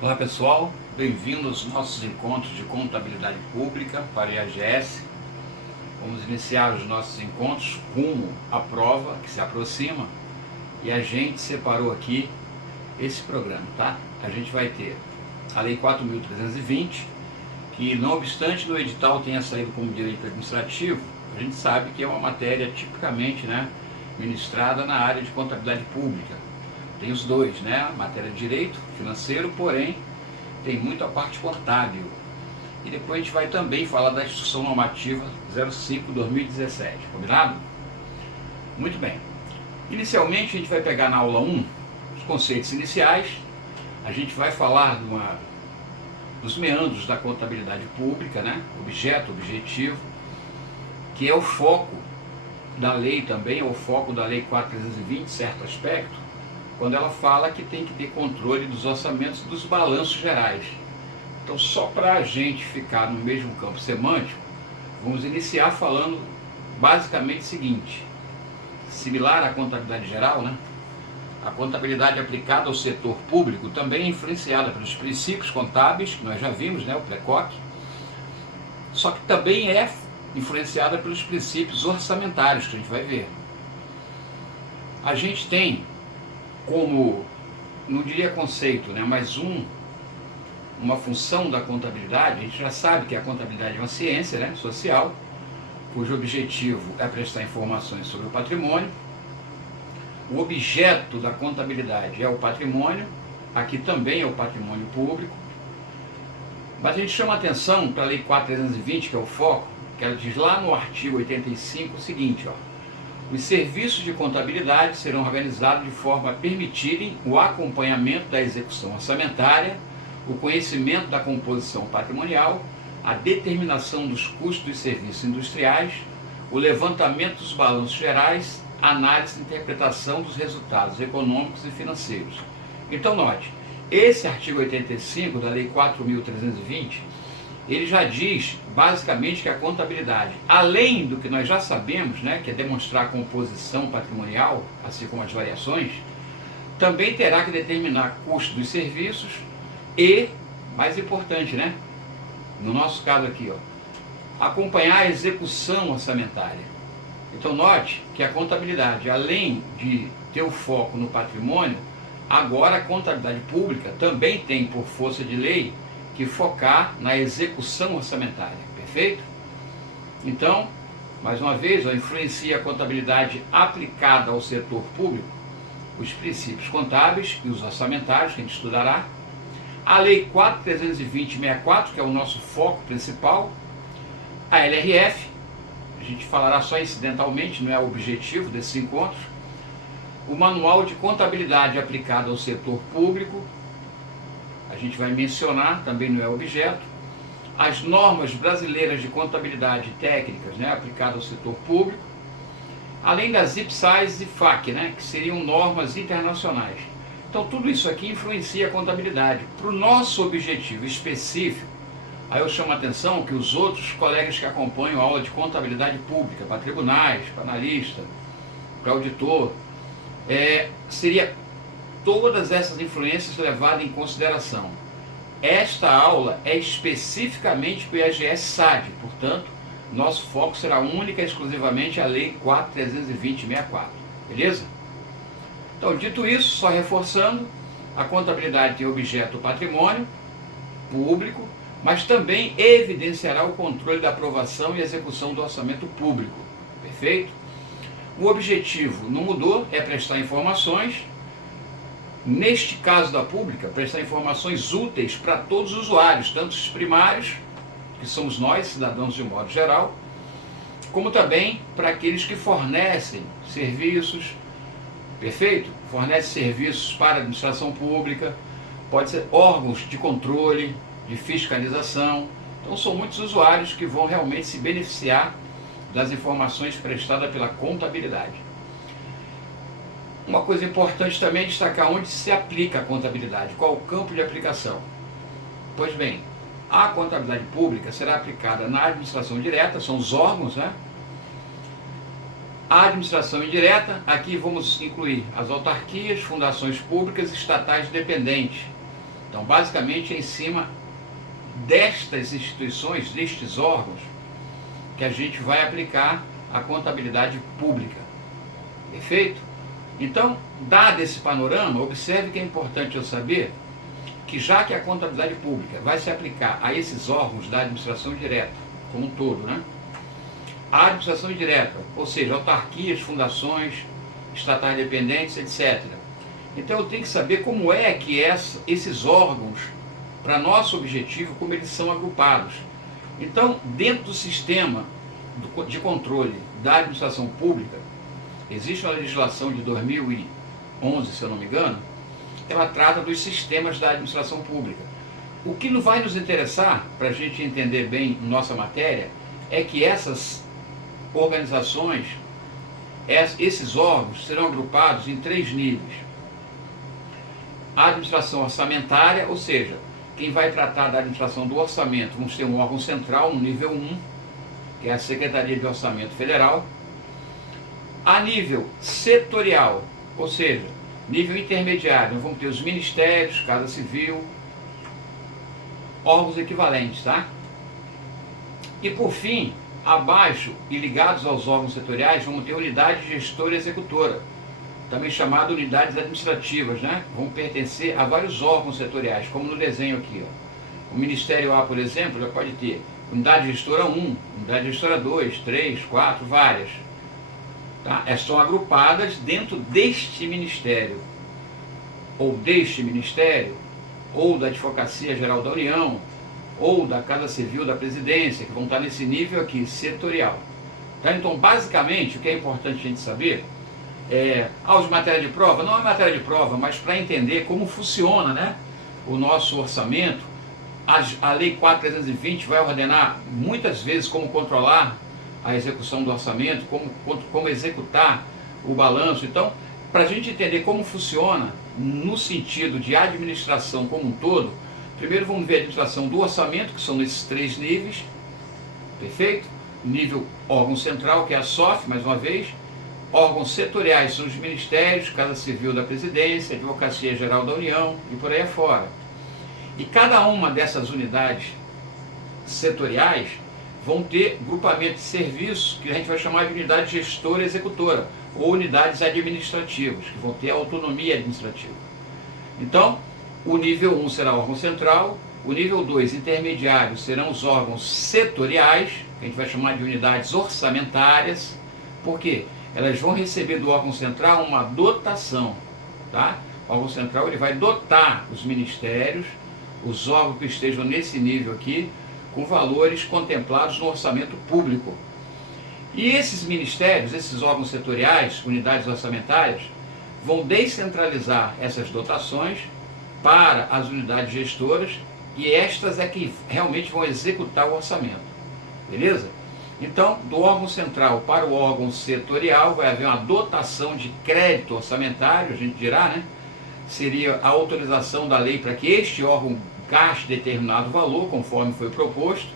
Olá pessoal, bem-vindos aos nossos encontros de contabilidade pública para a IAGS. Vamos iniciar os nossos encontros rumo à prova que se aproxima e a gente separou aqui esse programa, tá? A gente vai ter a Lei 4.320, que não obstante no edital tenha saído como direito administrativo, a gente sabe que é uma matéria tipicamente, ministrada na área de contabilidade pública. Tem os dois, a matéria de direito financeiro, porém tem muito a parte contábil. E depois a gente vai também falar da Instrução Normativa 05/2017, combinado? Muito bem. Inicialmente a gente vai pegar na aula 1 os conceitos iniciais, a gente vai falar dos meandros da contabilidade pública, objeto, objetivo, que é o foco da lei também, é o foco da Lei 4.320, certo aspecto, quando ela fala que tem que ter controle dos orçamentos e dos balanços gerais. Então, só para a gente ficar no mesmo campo semântico, vamos iniciar falando basicamente o seguinte: similar à contabilidade geral, a contabilidade aplicada ao setor público também é influenciada pelos princípios contábeis, que nós já vimos, o PRECOC, só que também é influenciada pelos princípios orçamentários, que a gente vai ver. A gente tem como, não diria conceito, mas uma função da contabilidade. A gente já sabe que a contabilidade é uma ciência social, cujo objetivo é prestar informações sobre o patrimônio. O objeto da contabilidade é o patrimônio, aqui também é o patrimônio público, mas a gente chama atenção para a Lei 4.320, que é o foco, que ela diz lá no artigo 85 o seguinte: os serviços de contabilidade serão organizados de forma a permitirem o acompanhamento da execução orçamentária, o conhecimento da composição patrimonial, a determinação dos custos dos serviços industriais, o levantamento dos balanços gerais, análise e interpretação dos resultados econômicos e financeiros. Então note, esse artigo 85 da Lei 4.320, ele já diz basicamente que a contabilidade, além do que nós já sabemos, que é demonstrar a composição patrimonial, assim como as variações, também terá que determinar custo dos serviços e, mais importante, no nosso caso aqui, acompanhar a execução orçamentária. Então note que a contabilidade, além de ter o foco no patrimônio, agora a contabilidade pública também tem, por força de lei, que focar na execução orçamentária, perfeito? Então, mais uma vez, influencia a contabilidade aplicada ao setor público, os princípios contábeis e os orçamentários, que a gente estudará, a Lei 4.320/64, que é o nosso foco principal, a LRF, a gente falará só incidentalmente, não é o objetivo desses encontros, o Manual de Contabilidade aplicado ao setor público, a gente vai mencionar, também não é objeto, as normas brasileiras de contabilidade técnicas, aplicadas ao setor público, além das IPSAS e FAC, que seriam normas internacionais. Então tudo isso aqui influencia a contabilidade. Para o nosso objetivo específico, aí eu chamo a atenção que os outros colegas que acompanham a aula de contabilidade pública, para tribunais, para analista, para auditor, seria todas essas influências levadas em consideração. Esta aula é especificamente para o IAGS-SAD, portanto, nosso foco será única e exclusivamente a Lei 4.320/64, beleza? Então, dito isso, só reforçando, a contabilidade tem objeto o patrimônio público, mas também evidenciará o controle da aprovação e execução do orçamento público, perfeito? O objetivo não mudou, é prestar informações. Neste caso da pública, prestar informações úteis para todos os usuários, tanto os primários, que somos nós, cidadãos de modo geral, como também para aqueles que fornecem serviços, perfeito? Fornecem serviços para a administração pública, pode ser órgãos de controle, de fiscalização. Então são muitos usuários que vão realmente se beneficiar das informações prestadas pela contabilidade. Uma coisa importante também é destacar onde se aplica a contabilidade, qual o campo de aplicação. Pois bem, a contabilidade pública será aplicada na administração direta, são os órgãos, A administração indireta, aqui vamos incluir as autarquias, fundações públicas, estatais dependentes. Então, basicamente, é em cima destas instituições, destes órgãos, que a gente vai aplicar a contabilidade pública. Perfeito? Então, dado esse panorama, observe que é importante eu saber que já que a contabilidade pública vai se aplicar a esses órgãos da administração direta, como um todo, né? A administração direta, ou seja, autarquias, fundações, estatais dependentes, etc. Então eu tenho que saber como é que esses órgãos, para nosso objetivo, como eles são agrupados. Então, dentro do sistema de controle da administração pública, existe uma legislação de 2011, se eu não me engano, ela trata dos sistemas da administração pública. O que não vai nos interessar, para a gente entender bem nossa matéria, é que essas organizações, esses órgãos serão agrupados em 3 níveis. A administração orçamentária, ou seja, quem vai tratar da administração do orçamento, vamos ter um órgão central no nível 1, que é a Secretaria de Orçamento Federal. A nível setorial, ou seja, nível intermediário, nós vamos ter os ministérios, Casa Civil, órgãos equivalentes, tá? E por fim, abaixo e ligados aos órgãos setoriais, vamos ter unidade gestora e executora, também chamada unidades administrativas, né? Vão pertencer a vários órgãos setoriais, como no desenho aqui, ó. O Ministério A, por exemplo, já pode ter unidade gestora 1, unidade gestora 2, 3, 4, várias. Tá? Elas são agrupadas dentro deste ministério, ou deste ministério, ou da Advocacia Geral da União, ou da Casa Civil da Presidência, que vão estar nesse nível aqui, setorial. Tá? Então, basicamente, o que é importante a gente saber de matéria de prova, não é matéria de prova, mas para entender como funciona, né, o nosso orçamento. A Lei 4.320 vai ordenar muitas vezes como controlar a execução do orçamento, como executar o balanço. Então, para a gente entender como funciona no sentido de administração como um todo, primeiro vamos ver a administração do orçamento, que são nesses 3 níveis, perfeito? Nível órgão central, que é a SOF, mais uma vez. Órgãos setoriais são os ministérios, Casa Civil da Presidência, Advocacia Geral da União e por aí afora. E cada uma dessas unidades setoriais vão ter grupamento de serviços, que a gente vai chamar de unidade gestora e executora, ou unidades administrativas, que vão ter autonomia administrativa. Então, o nível 1 será órgão central, o nível 2, intermediário, serão os órgãos setoriais, que a gente vai chamar de unidades orçamentárias. Por quê? Elas vão receber do órgão central uma dotação, tá? O órgão central ele vai dotar os ministérios, os órgãos que estejam nesse nível aqui, com valores contemplados no orçamento público. E esses ministérios, esses órgãos setoriais, unidades orçamentárias, vão descentralizar essas dotações para as unidades gestoras, e estas é que realmente vão executar o orçamento. Beleza? Então, do órgão central para o órgão setorial vai haver uma dotação de crédito orçamentário, a gente dirá, né? Seria a autorização da lei para que este órgão gaste determinado valor, conforme foi proposto.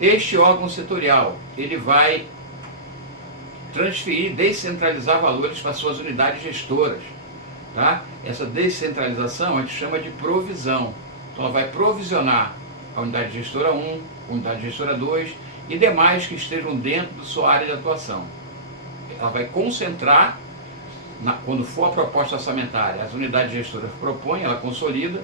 Este órgão setorial, ele vai transferir, descentralizar valores para suas unidades gestoras. Tá? Essa descentralização a gente chama de provisão. Então ela vai provisionar a unidade gestora 1, unidade gestora 2 e demais que estejam dentro da sua área de atuação. Ela vai concentrar, quando for a proposta orçamentária, as unidades gestoras propõem, ela consolida,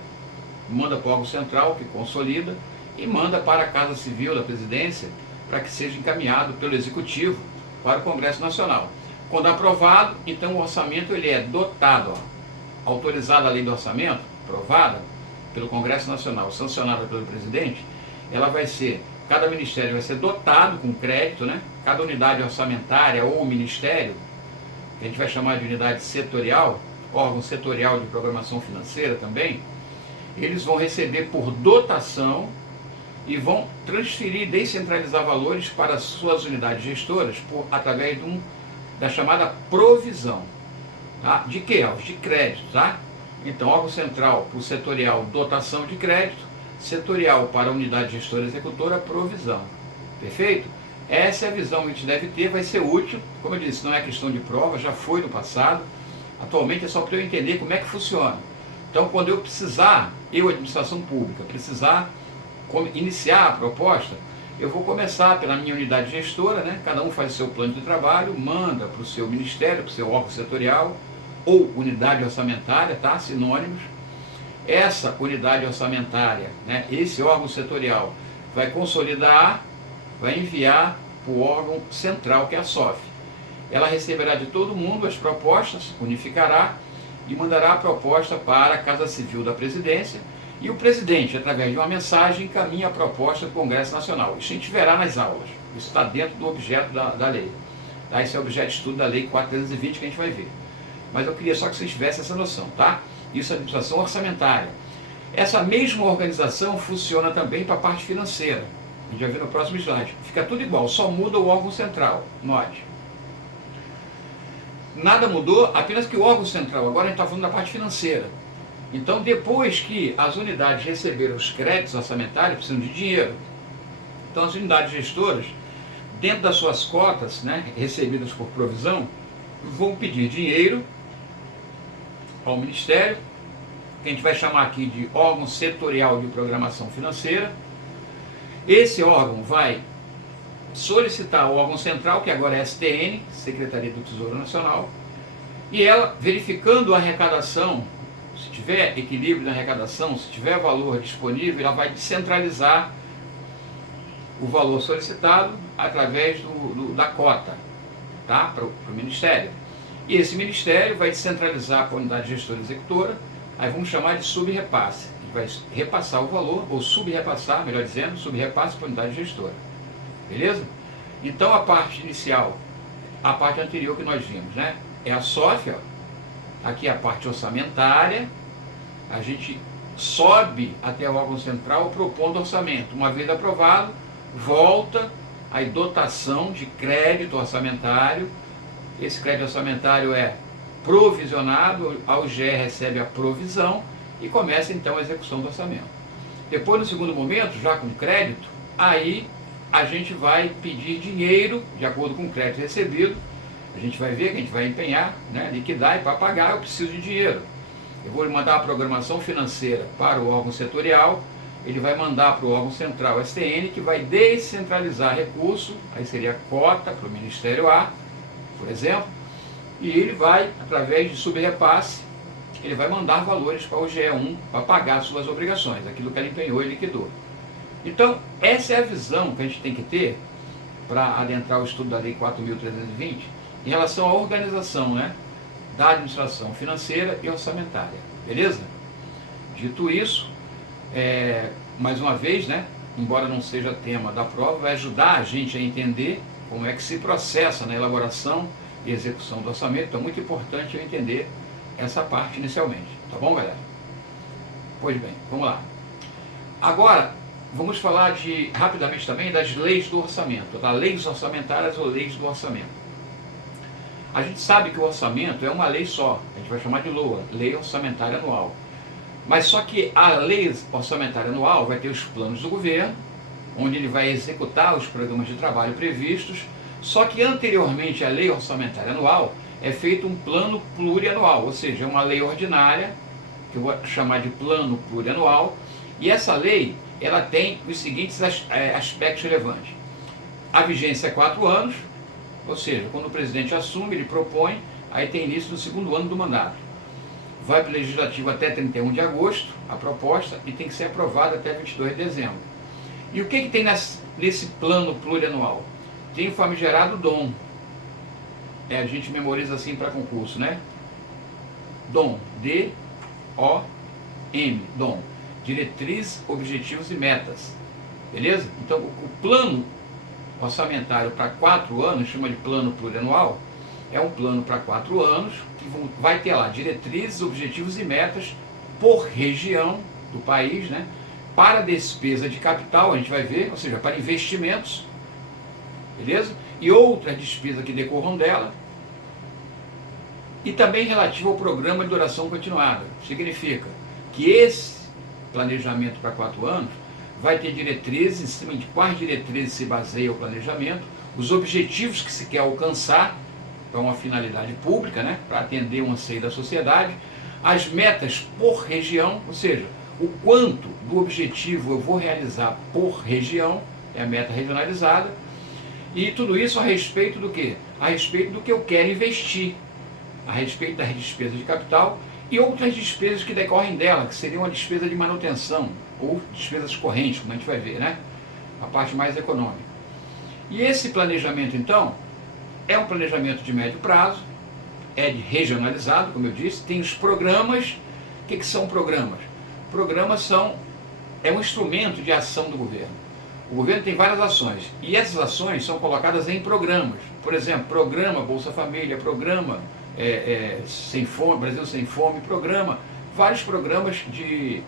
manda para o órgão central, que consolida, e manda para a Casa Civil da Presidência, para que seja encaminhado pelo Executivo para o Congresso Nacional. Quando aprovado, então o orçamento ele é dotado, autorizada a lei do orçamento, aprovada pelo Congresso Nacional, sancionada pelo Presidente, ela vai ser, cada ministério vai ser dotado com crédito, né? Cada unidade orçamentária ou ministério, que a gente vai chamar de unidade setorial, órgão setorial de programação financeira também, eles vão receber por dotação e vão transferir, descentralizar valores para as suas unidades gestoras através da chamada provisão. Tá? De quê? De crédito, tá? Então, órgão central para o setorial, dotação de crédito, setorial para a unidade gestora executora, provisão. Perfeito? Essa é a visão que a gente deve ter, vai ser útil. Como eu disse, não é questão de prova, já foi no passado. Atualmente é só para eu entender como é que funciona. Então, quando eu precisar, administração pública, precisar iniciar a proposta, eu vou começar pela minha unidade gestora, né? Cada um faz o seu plano de trabalho, manda para o seu ministério, para o seu órgão setorial, ou unidade orçamentária, tá? Sinônimos. Essa unidade orçamentária, né? Esse órgão setorial, vai consolidar, vai enviar para o órgão central, que é a SOF. Ela receberá de todo mundo as propostas, unificará e mandará a proposta para a Casa Civil da Presidência, e o presidente, através de uma mensagem, encaminha a proposta para o Congresso Nacional. Isso a gente verá nas aulas. Isso está dentro do objeto da lei. Tá? Esse é o objeto de estudo da Lei 420 que a gente vai ver. Mas eu queria só que vocês tivessem essa noção, tá? Isso é administração orçamentária. Essa mesma organização funciona também para a parte financeira. A gente vai ver no próximo slide. Fica tudo igual, só muda o órgão central. Note. Nada mudou, apenas que o órgão central, agora a gente está falando da parte financeira. Então, depois que as unidades receberam os créditos orçamentários, precisam de dinheiro. Então, as unidades gestoras, dentro das suas cotas, né, recebidas por provisão, vão pedir dinheiro ao Ministério, que a gente vai chamar aqui de órgão setorial de programação financeira. Esse órgão vai solicitar ao órgão central, que agora é a STN, Secretaria do Tesouro Nacional, e ela, verificando a arrecadação, se tiver equilíbrio na arrecadação, se tiver valor disponível, ela vai descentralizar o valor solicitado através da cota, tá? Para o Ministério. E esse Ministério vai descentralizar para a unidade gestora executora, aí vamos chamar de subrepasse. Ele vai repassar o valor, ou subrepassar, melhor dizendo, subrepasse para a unidade gestora. Beleza? Então a parte inicial, a parte anterior que nós vimos, né? É a SOF, ó. Aqui é a parte orçamentária, a gente sobe até o órgão central propondo orçamento. Uma vez aprovado, volta a dotação de crédito orçamentário. Esse crédito orçamentário é provisionado, a UGE recebe a provisão e começa então a execução do orçamento. Depois, no segundo momento, já com crédito, aí a gente vai pedir dinheiro, de acordo com o crédito recebido. A gente vai ver que a gente vai empenhar, né, liquidar, e para pagar eu preciso de dinheiro. Eu vou mandar a programação financeira para o órgão setorial, ele vai mandar para o órgão central STN, que vai descentralizar recurso, aí seria cota para o Ministério A, por exemplo, e ele vai, através de subrepasse, ele vai mandar valores para o GE1 para pagar suas obrigações, aquilo que ele empenhou e liquidou. Então, essa é a visão que a gente tem que ter para adentrar o estudo da Lei 4.320 em relação à organização, né, da administração financeira e orçamentária. Beleza? Dito isso, mais uma vez, né, embora não seja tema da prova, vai ajudar a gente a entender como é que se processa na elaboração e execução do orçamento. Então é muito importante eu entender essa parte inicialmente. Tá bom, galera? Pois bem, vamos lá. Agora, vamos falar rapidamente também das leis do orçamento, tá? Leis orçamentárias ou leis do orçamento. A gente sabe que o orçamento é uma lei só, a gente vai chamar de LOA, Lei Orçamentária Anual. Mas só que a lei orçamentária anual vai ter os planos do governo, onde ele vai executar os programas de trabalho previstos, só que anteriormente à lei orçamentária anual é feito um plano plurianual, ou seja, uma lei ordinária, que eu vou chamar de plano plurianual, e essa lei ela tem os seguintes aspectos relevantes. A vigência é 4 anos, ou seja, quando o presidente assume, ele propõe, aí tem início do segundo ano do mandato. Vai para o Legislativo até 31 de agosto, a proposta, e tem que ser aprovada até 22 de dezembro. E o que tem nesse plano plurianual? Tem o famigerado DOM. A gente memoriza assim para concurso, né? DOM, D-O-M, DOM. Diretrizes, objetivos e metas. Beleza? Então, o plano orçamentário para 4 anos, chama de plano plurianual, é um plano para 4 anos, que vai ter lá diretrizes, objetivos e metas por região do país, né? Para despesa de capital, a gente vai ver, ou seja, para investimentos, beleza? E outras despesas que decorram dela, e também relativo ao programa de duração continuada. Significa que esse planejamento para 4 anos vai ter diretrizes, em cima de quais diretrizes se baseia o planejamento, os objetivos que se quer alcançar para uma finalidade pública, né, para atender um anseio da sociedade, as metas por região, ou seja, o quanto do objetivo eu vou realizar por região, é a meta regionalizada, e tudo isso a respeito do quê? A respeito do que eu quero investir, a respeito das despesas de capital e outras despesas que decorrem dela, que seriam a despesa de manutenção, ou despesas correntes, como a gente vai ver, né? A parte mais econômica. E esse planejamento, então, é um planejamento de médio prazo, é regionalizado, como eu disse, tem os programas. O que são programas? Programas é um instrumento de ação do governo. O governo tem várias ações, e essas ações são colocadas em programas. Por exemplo, programa Bolsa Família, programa Sem Fome, Brasil Sem Fome, vários programas de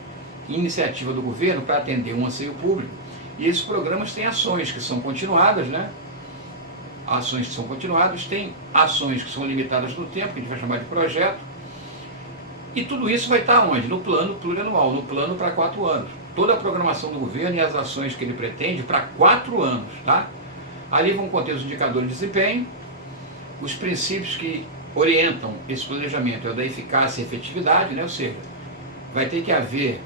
iniciativa do governo para atender um anseio público. E esses programas têm ações que são continuadas, né? Ações que são continuadas, tem ações que são limitadas no tempo, que a gente vai chamar de projeto, e tudo isso vai estar onde? No plano plurianual, no plano para 4 anos. Toda a programação do governo e as ações que ele pretende para 4 anos, tá? Ali vão conter os indicadores de desempenho, os princípios que orientam esse planejamento é o da eficácia e efetividade, né? Ou seja, vai ter que haver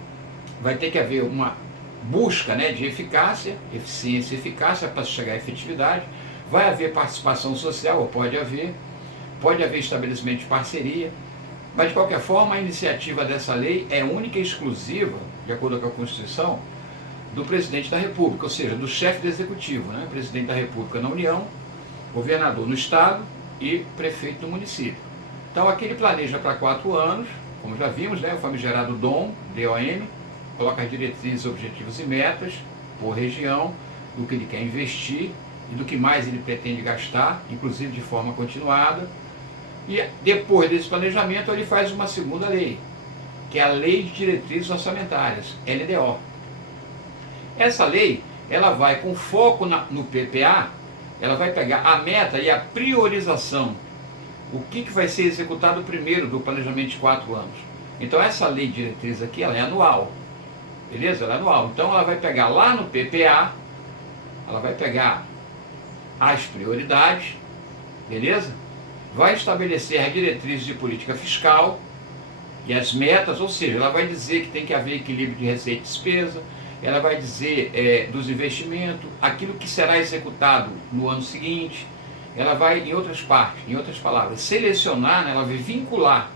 uma busca, né, de eficácia, eficiência e eficácia para chegar à efetividade. Vai haver participação social, ou pode haver estabelecimento de parceria, mas de qualquer forma a iniciativa dessa lei é única e exclusiva, de acordo com a Constituição, do presidente da República, ou seja, do chefe do executivo, né? Presidente da República na União, governador no estado e prefeito do município. Então aqui ele planeja para 4 anos, como já vimos, né? O famigerado DOM, coloca as diretrizes, objetivos e metas por região, do que ele quer investir e do que mais ele pretende gastar, inclusive de forma continuada. E depois desse planejamento ele faz uma segunda lei, que é a Lei de Diretrizes Orçamentárias, LDO. Essa lei, ela vai com foco no PPA, ela vai pegar a meta e a priorização, o que vai ser executado primeiro do planejamento de 4 anos. Então essa lei de diretrizes aqui, ela é anual, beleza? Ela é anual. Então ela vai pegar lá no PPA, ela vai pegar as prioridades, beleza? Vai estabelecer as diretrizes de política fiscal e as metas, ou seja, ela vai dizer que tem que haver equilíbrio de receita e despesa, ela vai dizer dos investimentos, aquilo que será executado no ano seguinte, ela vai, em outras palavras, selecionar, né, ela vai vincular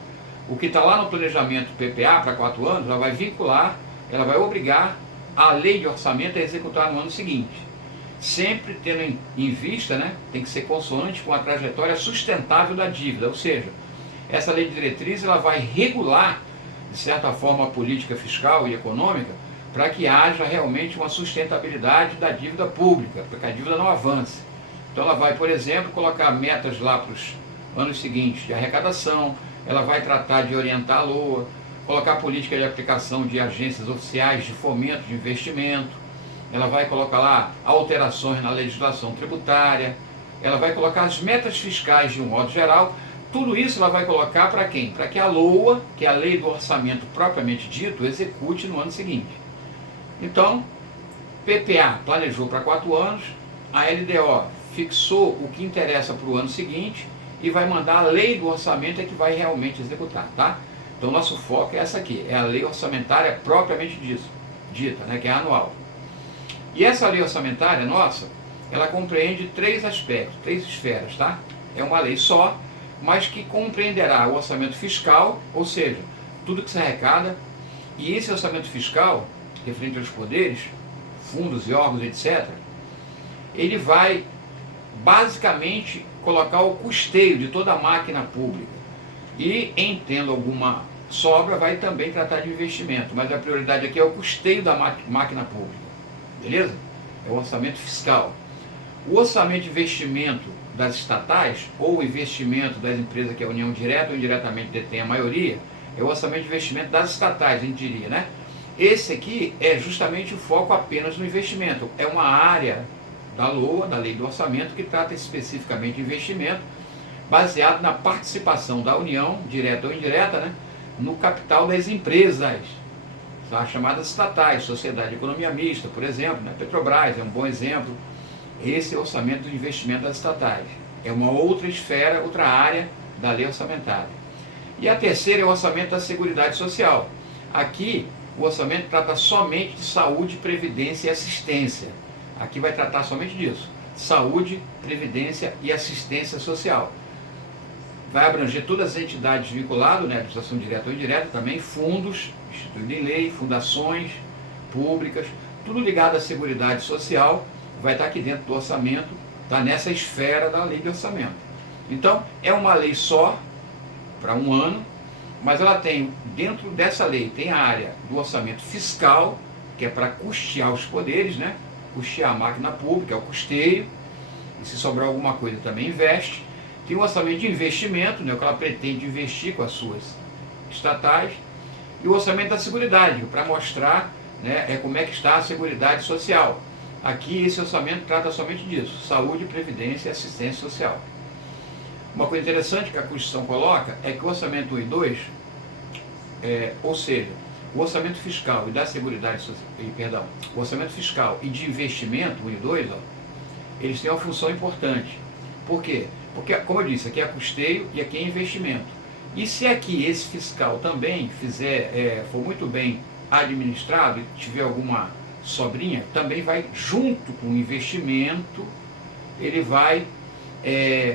o que está lá no planejamento PPA para 4 anos, ela vai vincular, ela vai obrigar a lei de orçamento a executar no ano seguinte. Sempre tendo em vista, né, tem que ser consoante com a trajetória sustentável da dívida, ou seja, essa lei de diretriz ela vai regular, de certa forma, a política fiscal e econômica para que haja realmente uma sustentabilidade da dívida pública, para que a dívida não avance. Então ela vai, por exemplo, colocar metas lá para os anos seguintes de arrecadação, ela vai tratar de orientar a LOA, colocar política de aplicação de agências oficiais de fomento de investimento, ela vai colocar lá alterações na legislação tributária, ela vai colocar as metas fiscais de um modo geral. Tudo isso ela vai colocar para quem? Para que a LOA, que é a lei do orçamento propriamente dito, execute no ano seguinte. Então, PPA planejou para 4 anos, a LDO fixou o que interessa para o ano seguinte e vai mandar a lei do orçamento é que vai realmente executar, tá? Então nosso foco é essa aqui, é a lei orçamentária propriamente dita, né, que é anual. E essa lei orçamentária nossa, ela compreende 3 aspectos, 3 esferas, tá? É uma lei só, mas que compreenderá o orçamento fiscal, ou seja, tudo que se arrecada, e esse orçamento fiscal, referente aos poderes, fundos e órgãos, etc., ele vai basicamente colocar o custeio de toda a máquina pública. E, em tendo alguma sobra, vai também tratar de investimento, mas a prioridade aqui é o custeio da máquina pública. Beleza? É o orçamento fiscal. O orçamento de investimento das estatais, ou o investimento das empresas que a União direta ou indiretamente detém a maioria, é o orçamento de investimento das estatais, a gente diria, né? Esse aqui é justamente o foco apenas no investimento. É uma área da LOA, da Lei do Orçamento, que trata especificamente de investimento, baseado na participação da União, direta ou indireta, né, no capital das empresas, as chamadas estatais, Sociedade de Economia Mista, por exemplo, né, Petrobras é um bom exemplo. Esse é o orçamento de investimento das estatais. É uma outra esfera, outra área da lei orçamentária. E a terceira é o orçamento da Seguridade Social. Aqui, o orçamento trata somente de saúde, previdência e assistência. Aqui vai tratar somente disso. Saúde, previdência e assistência social. Vai abranger todas as entidades vinculadas, né, administração direta ou indireta, também fundos, instituídos em lei, fundações públicas, tudo ligado à Seguridade Social, vai estar aqui dentro do orçamento, está nessa esfera da lei de orçamento. Então, é uma lei só, para um ano, mas ela tem, dentro dessa lei, tem a área do orçamento fiscal, que é para custear os poderes, né? Custear a máquina pública, é o custeio, e se sobrar alguma coisa também investe. Tem o orçamento de investimento, né? O que ela pretende investir com as suas estatais, e o orçamento da Seguridade, para mostrar, né, como é que está a Seguridade Social. Aqui esse orçamento trata somente disso, saúde, previdência e assistência social. Uma coisa interessante que a Constituição coloca é que o orçamento 1 e 2, ou seja, o orçamento fiscal e da Seguridade Social, o orçamento fiscal e de investimento 1 e 2, eles têm uma função importante. Por quê? Porque, como eu disse, aqui é custeio e aqui é investimento. E se aqui esse fiscal também for muito bem administrado e tiver alguma sobrinha, também vai junto com o investimento, ele vai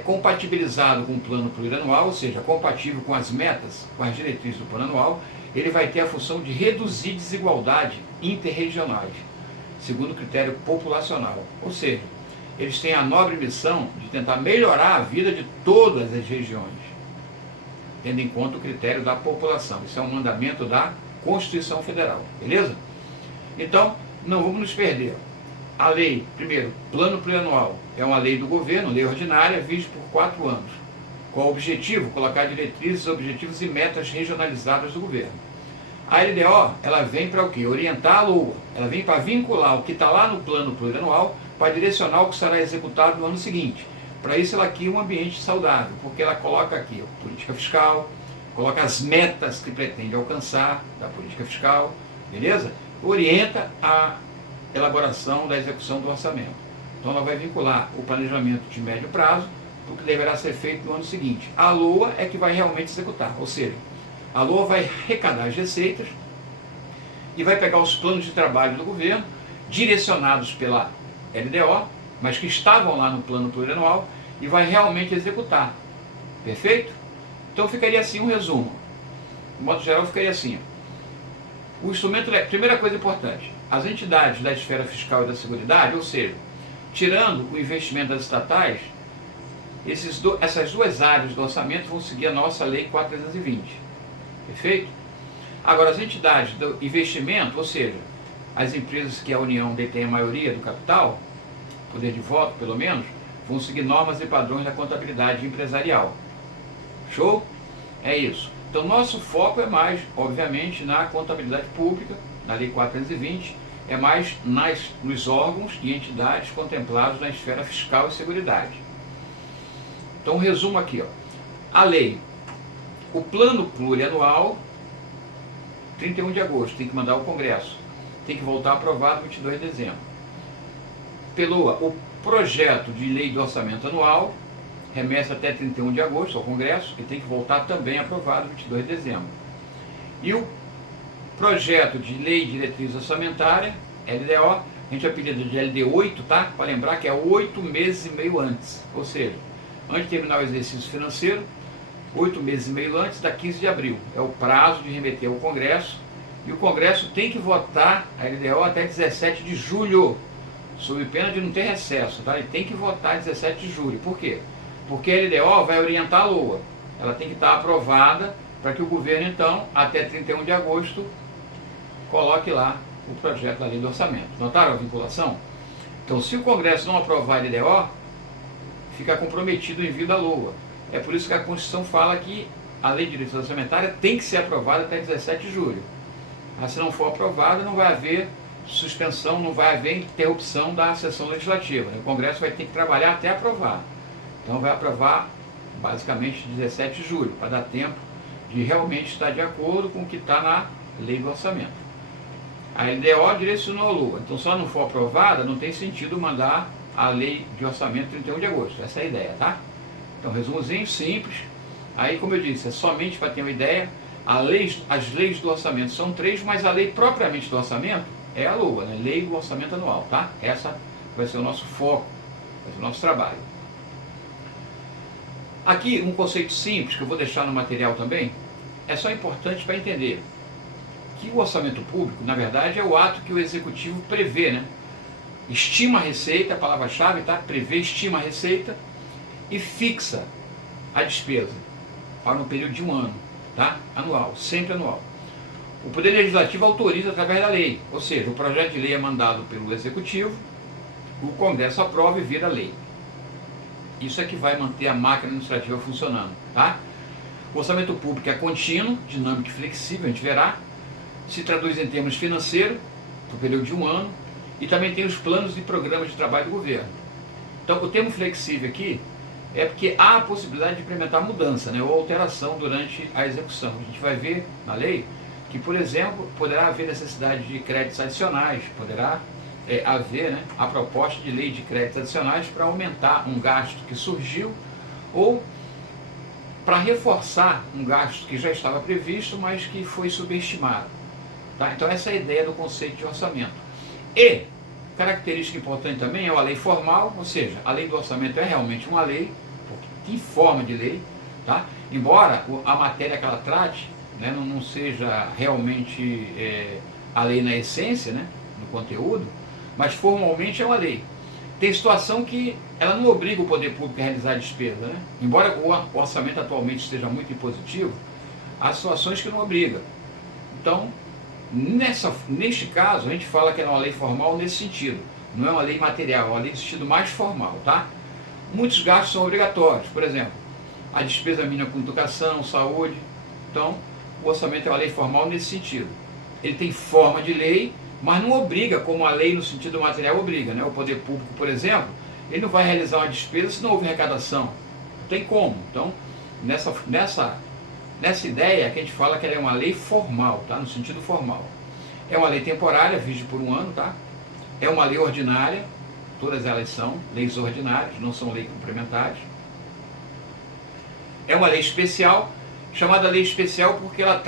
compatibilizado com o plano plurianual, ou seja, compatível com as metas, com as diretrizes do plano anual, ele vai ter a função de reduzir desigualdade interregionais, segundo o critério populacional. Ou seja, eles têm a nobre missão de tentar melhorar a vida de todas as regiões, tendo em conta o critério da população. Isso é um mandamento da Constituição Federal, beleza? Então, não vamos nos perder. A lei, primeiro, plano plurianual, é uma lei do governo, lei ordinária, vigente por 4 anos. Qual o objetivo? Colocar diretrizes, objetivos e metas regionalizadas do governo. A LDO, ela vem para o quê? Orientar a LOA. Ela vem para vincular o que está lá no plano plurianual para direcionar o que será executado no ano seguinte. Para isso, ela cria um ambiente saudável, porque ela coloca aqui a política fiscal, coloca as metas que pretende alcançar da política fiscal, beleza? Orienta a elaboração da execução do orçamento. Então ela vai vincular o planejamento de médio prazo, o que deverá ser feito no ano seguinte. A LOA é que vai realmente executar, ou seja, a LOA vai arrecadar as receitas e vai pegar os planos de trabalho do governo, direcionados pela LDO, mas que estavam lá no plano plurianual, e vai realmente executar. Perfeito? Então ficaria assim um resumo. De modo geral, ficaria assim. O instrumento, primeira coisa importante, as entidades da esfera fiscal e da Seguridade, ou seja, tirando o investimento das estatais, essas duas áreas do orçamento vão seguir a nossa Lei 4.320. Perfeito? Agora, as entidades do investimento, ou seja, as empresas que a União detém a maioria do capital, poder de voto pelo menos, vão seguir normas e padrões da contabilidade empresarial. Show? É isso. Então, nosso foco é mais, obviamente, na contabilidade pública, na Lei 4.320, é mais nos órgãos e entidades contemplados na esfera fiscal e seguridade. Então, um resumo aqui, ó. A lei, o plano plurianual, 31 de agosto, tem que mandar ao Congresso, tem que voltar aprovado 22 de dezembro. O projeto de lei do orçamento anual, remessa até 31 de agosto ao Congresso, e tem que voltar também aprovado 22 de dezembro. E o projeto de lei de diretriz orçamentária, LDO, a gente apelida de LD8, tá? Para lembrar que é 8 meses e meio antes, ou seja, antes de terminar o exercício financeiro, 8 meses e meio antes da 15 de abril. É o prazo de remeter ao Congresso, e o Congresso tem que votar a LDO até 17 de julho, sob pena de não ter recesso, tá? Ele tem que votar 17 de julho. Por quê? Porque a LDO vai orientar a LOA. Ela tem que estar aprovada para que o governo, então, até 31 de agosto, coloque lá o projeto da lei do orçamento. Notaram a vinculação? Então, se o Congresso não aprovar a LDO, fica comprometido o envio da LOA. É por isso que a Constituição fala que a lei de diretriz orçamentária tem que ser aprovada até 17 de julho. Mas se não for aprovada, não vai haver suspensão, não vai haver interrupção da sessão legislativa. O Congresso vai ter que trabalhar até aprovar. Então vai aprovar basicamente 17 de julho, para dar tempo de realmente estar de acordo com o que está na lei do orçamento. A LDO direcionou a LOA. Então, se ela não for aprovada, não tem sentido mandar a lei de orçamento 31 de agosto. Essa é a ideia, tá? Então, resumozinho simples. Aí, como eu disse, é somente para ter uma ideia, as leis do orçamento são 3, mas a lei propriamente do orçamento é a LOA, né? Lei do Orçamento Anual, tá? Essa vai ser o nosso foco, vai ser o nosso trabalho. Aqui, um conceito simples, que eu vou deixar no material também, é só importante para entender que o orçamento público, na verdade, é o ato que o executivo prevê, né? Estima a receita, a palavra-chave, tá? Prevê, estima a receita e fixa a despesa para um período de um ano, tá? Anual, sempre anual. O Poder Legislativo autoriza através da lei, ou seja, o projeto de lei é mandado pelo Executivo, o Congresso aprova e vira lei. Isso é que vai manter a máquina administrativa funcionando, tá? O orçamento público é contínuo, dinâmico e flexível, a gente verá, se traduz em termos financeiros, por período de um ano, e também tem os planos e programas de trabalho do governo. Então, o termo flexível aqui é porque há a possibilidade de implementar mudança, né, ou alteração durante a execução. A gente vai ver na lei que, por exemplo, poderá haver necessidade de créditos adicionais, poderá haver, né, a proposta de lei de créditos adicionais para aumentar um gasto que surgiu ou para reforçar um gasto que já estava previsto, mas que foi subestimado. Tá? Então essa é a ideia do conceito de orçamento. E, característica importante também é a lei formal, ou seja, a lei do orçamento é realmente uma lei, porque tem forma de lei, tá? Embora a matéria que ela trate, né, não seja realmente a lei na essência, né, no conteúdo, mas formalmente é uma lei. Tem situação que ela não obriga o poder público a realizar a despesa, né? Embora o orçamento atualmente esteja muito impositivo, há situações que não obriga. Então, neste caso, a gente fala que é uma lei formal nesse sentido. Não é uma lei material, é uma lei no sentido mais formal, tá? Muitos gastos são obrigatórios, por exemplo, a despesa mínima com educação, saúde. Então, o orçamento é uma lei formal nesse sentido. Ele tem forma de lei, mas não obriga, como a lei no sentido material obriga, né? O poder público, por exemplo, ele não vai realizar uma despesa se não houver arrecadação. Não tem como. Então, nessa ideia que a gente fala que ela é uma lei formal, tá? No sentido formal. É uma lei temporária, vige por um ano, tá? É uma lei ordinária, todas elas são leis ordinárias, não são leis complementares. É uma lei especial, chamada lei especial porque ela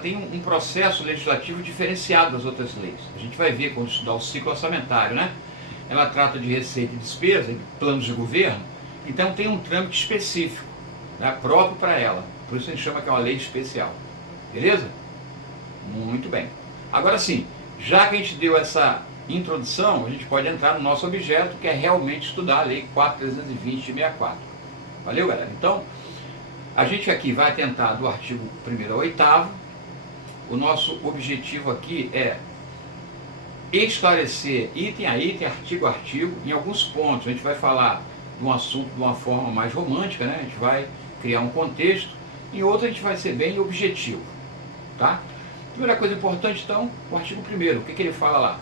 tem um processo legislativo diferenciado das outras leis. A gente vai ver quando estudar o ciclo orçamentário, né? Ela trata de receita e despesa, de planos de governo, então tem um trâmite específico, né, próprio para ela. Por isso a gente chama que é uma lei especial. Beleza? Muito bem. Agora sim, já que a gente deu essa introdução, a gente pode entrar no nosso objeto, que é realmente estudar a Lei 4.320 de 64. Valeu, galera? Então, a gente aqui vai tentar do artigo 1º ao 8º. O nosso objetivo aqui é esclarecer item a item, artigo a artigo, em alguns pontos. A gente vai falar de um assunto de uma forma mais romântica, né? A gente vai criar um contexto, em outro a gente vai ser bem objetivo, tá? Primeira coisa importante, então, o artigo 1º, o que ele fala lá?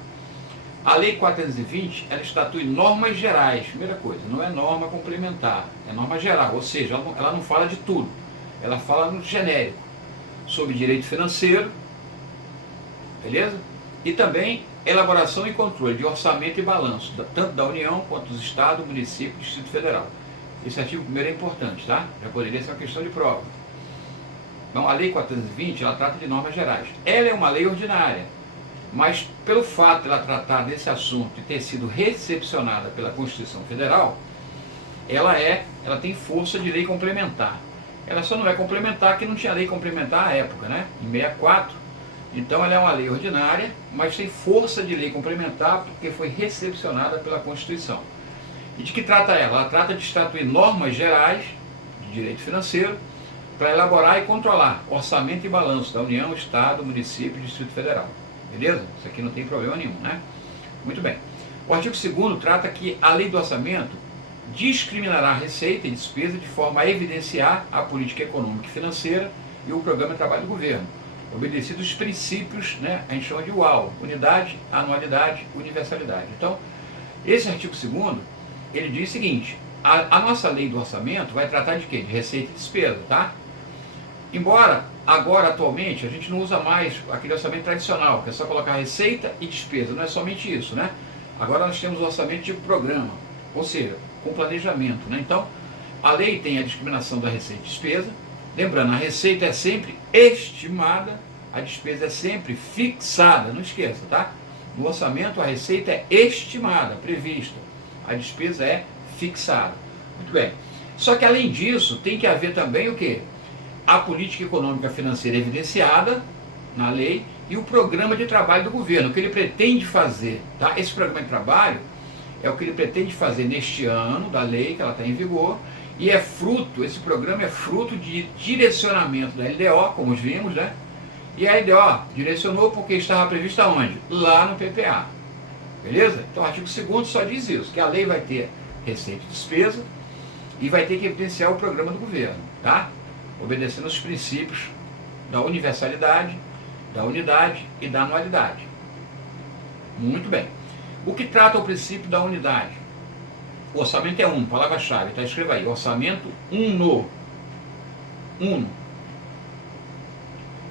A Lei 420, ela estatui normas gerais, primeira coisa, não é norma complementar, é norma geral, ou seja, ela não fala de tudo, ela fala no genérico, sobre direito financeiro, beleza? E também elaboração e controle de orçamento e balanço, tanto da União quanto dos Estados, municípios e Distrito Federal. Esse artigo 1º é importante, tá? Já poderia ser uma questão de prova. Então, a Lei 420, ela trata de normas gerais. Ela é uma lei ordinária, mas pelo fato de ela tratar desse assunto e ter sido recepcionada pela Constituição Federal, ela tem força de lei complementar. Ela só não é complementar porque não tinha lei complementar à época, né? Em 64. Então ela é uma lei ordinária, mas tem força de lei complementar porque foi recepcionada pela Constituição. E de que trata ela? Ela trata de estatuir normas gerais de direito financeiro para elaborar e controlar orçamento e balanço da União, Estado, município e Distrito Federal. Beleza? Isso aqui não tem problema nenhum, né? Muito bem. O artigo 2º trata que a lei do orçamento discriminará a receita e despesa de forma a evidenciar a política econômica e financeira e o programa de trabalho do governo, obedecidos os princípios, né, a gente chama de UAU, unidade, anualidade, universalidade. Então, esse artigo 2º, ele diz o seguinte, a nossa lei do orçamento vai tratar de quê? De receita e despesa, tá? Embora, agora, atualmente, a gente não usa mais aquele orçamento tradicional, que é só colocar receita e despesa, não é somente isso, né? Agora nós temos o orçamento de programa, ou seja, com planejamento, né? Então, A lei tem a discriminação da receita e despesa. Lembrando, a receita é sempre estimada, a despesa é sempre fixada, não esqueça, tá? No orçamento, a receita é estimada, prevista, a despesa é fixada. Muito bem. Só que, além disso, tem que haver também o quê? A política econômica financeira evidenciada na lei e o programa de trabalho do governo, o que ele pretende fazer, tá? Esse programa de trabalho é o que ele pretende fazer neste ano, da lei que ela está em vigor, e é fruto, esse programa é fruto de direcionamento da LDO, como vimos, né? E a LDO direcionou porque estava prevista onde? Lá no PPA. Beleza? Então o artigo 2º só diz isso, que a lei vai ter receita e despesa e vai ter que evidenciar o programa do governo, tá? Obedecendo os princípios da universalidade, da unidade e da anualidade. Muito bem. O que trata o princípio da unidade? O orçamento é uno, palavra-chave, tá? Escreva aí, orçamento uno. Uno.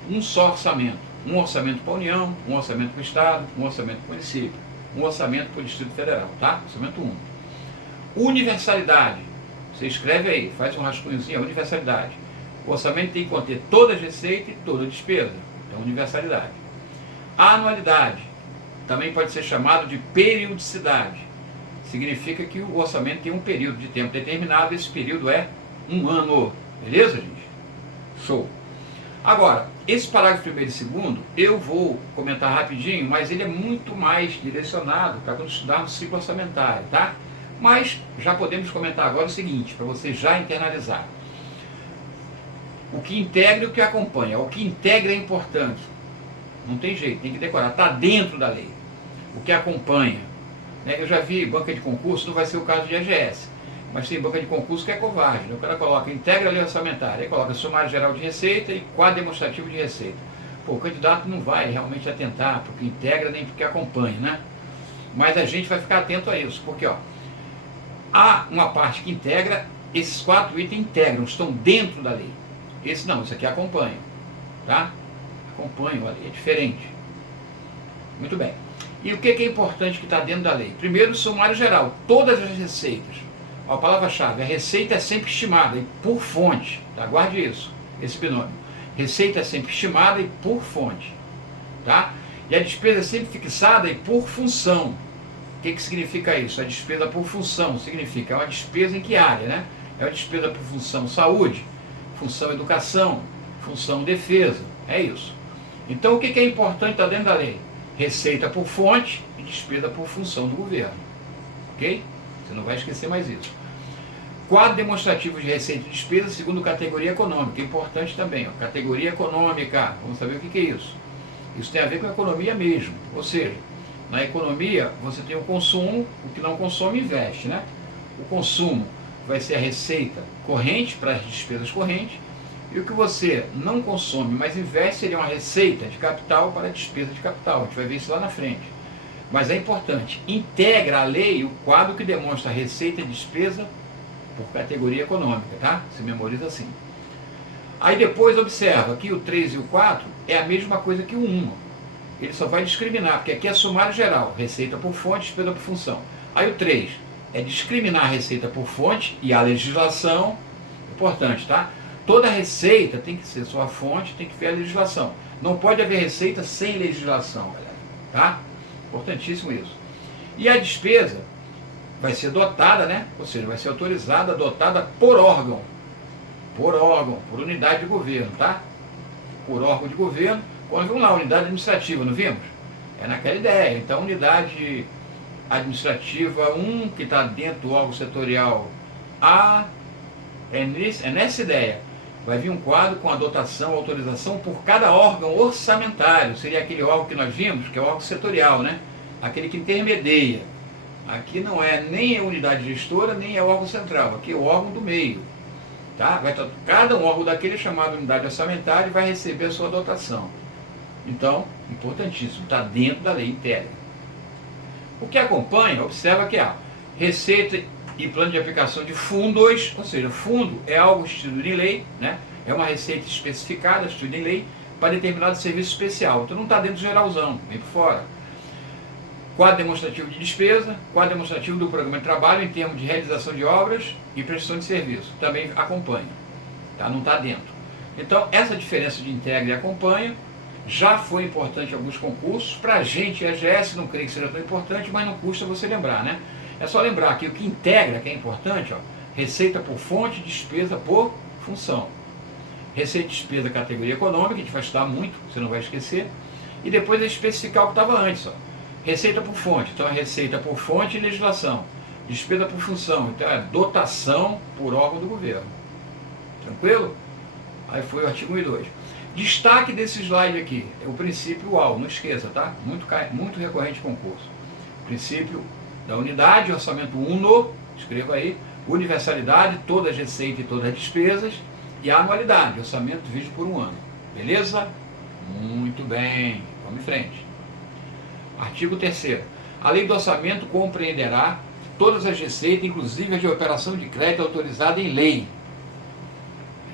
Um só orçamento. Um orçamento para a União, um orçamento para o Estado, um orçamento para o município, um orçamento para o Distrito Federal, tá? Orçamento uno. Universalidade. Você escreve aí, faz um rascunhozinho, universalidade. O orçamento tem que conter toda a receita e toda a despesa. Então, universalidade. Anualidade. Também pode ser chamado de periodicidade. Significa que o orçamento tem um período de tempo determinado, esse período é um ano. Beleza, gente? Show. Agora, esse parágrafo 1º e 2º, eu vou comentar rapidinho, mas ele é muito mais direcionado para quando estudarmos o ciclo orçamentário, tá? Mas já podemos comentar agora o seguinte, para você já internalizar. O que integra e o que acompanha. O que integra é importante. Não tem jeito, tem que decorar. Está dentro da lei. O que acompanha. Né? Eu já vi banca de concurso, não vai ser o caso de AGS. Mas tem banca de concurso que é covarde. Né? O cara coloca, integra a lei orçamentária, aí coloca sumário geral de receita e quadro demonstrativo de receita. Pô, o candidato não vai realmente atentar porque integra nem porque acompanha, né? Mas a gente vai ficar atento a isso, porque ó, há uma parte que integra, esses 4 itens integram, estão dentro da lei. Esse não, isso aqui acompanha, tá? Acompanha a lei, é diferente. Muito bem. E o que é importante que está dentro da lei? Primeiro, o sumário geral, todas as receitas. A palavra-chave, a receita é sempre estimada e por fonte, tá? Guarde isso, esse binômio. Receita é sempre estimada e por fonte, tá? E a despesa é sempre fixada e por função. O que significa isso? A despesa por função significa, é uma despesa em que área, né? É uma despesa por função saúde, função educação, função defesa, é isso. Então o que é importante estar dentro da lei? Receita por fonte e despesa por função do governo, ok? Você não vai esquecer mais isso. Quadro demonstrativo de receita e despesa segundo categoria econômica, importante também, ó, categoria econômica, vamos saber o que é isso. Isso tem a ver com a economia mesmo, ou seja, na economia você tem o consumo, o que não consome investe, né? O consumo vai ser a receita corrente para as despesas correntes, e o que você não consome, mas investe, seria uma receita de capital para a despesa de capital. A gente vai ver isso lá na frente. Mas é importante, integra a lei o quadro que demonstra a receita e despesa por categoria econômica, tá? Você memoriza assim. Aí depois observa que o 3 e o 4 é a mesma coisa que o 1. Ele só vai discriminar, porque aqui é sumário geral, receita por fonte, despesa por função. Aí o 3 é discriminar a receita por fonte e a legislação, importante, tá? Toda receita tem que ser sua fonte, tem que ver a legislação. Não pode haver receita sem legislação, galera, tá? Importantíssimo isso. E a despesa vai ser dotada, né? Ou seja, vai ser autorizada, dotada por órgão, por unidade de governo, tá? Por órgão de governo. Quando vimos lá, unidade administrativa, não vimos? É naquela ideia. Então, unidade administrativa 1, que está dentro do órgão setorial A, é nessa ideia. Vai vir um quadro com a dotação, autorização por cada órgão orçamentário. Seria aquele órgão que nós vimos, que é o órgão setorial, né? Aquele que intermedia. Aqui não é nem a unidade gestora, nem é o órgão central. Aqui é o órgão do meio. Tá? Cada um órgão daquele é chamado unidade orçamentária e vai receber a sua dotação. Então, importantíssimo, está dentro da lei integra. O que acompanha, observa que há receita e plano de aplicação de fundos, ou seja, fundo é algo instituído em lei, né? É uma receita especificada, instituída em lei, para determinado serviço especial. Então não está dentro do geralzão, vem por fora. quadro demonstrativo de despesa, quadro demonstrativo do programa de trabalho em termos de realização de obras e prestação de serviço. Também acompanha, tá? Não está dentro. Então, essa diferença de integra e acompanha já foi importante em alguns concursos. Para a gente, EGS, não creio que seja tão importante, mas não custa você lembrar, né? É só lembrar que o que integra, que é importante, ó, receita por fonte, despesa por função. Receita e despesa, categoria econômica, a gente vai estudar muito, você não vai esquecer. E depois é especificar o que estava antes, ó. Receita por fonte, então é receita por fonte e legislação. Despesa por função, então é dotação por órgão do governo. Tranquilo? Aí foi o artigo 1 e 2. Destaque desse slide aqui, é o princípio UAU, não esqueça, tá? Muito recorrente concurso. Princípio da unidade, orçamento uno, escreva aí, universalidade, todas as receitas e todas as despesas, e a anualidade, orçamento dividido por um ano. Beleza? Muito bem, vamos em frente. Artigo 3º. A lei do orçamento compreenderá todas as receitas, inclusive as de operação de crédito autorizada em lei.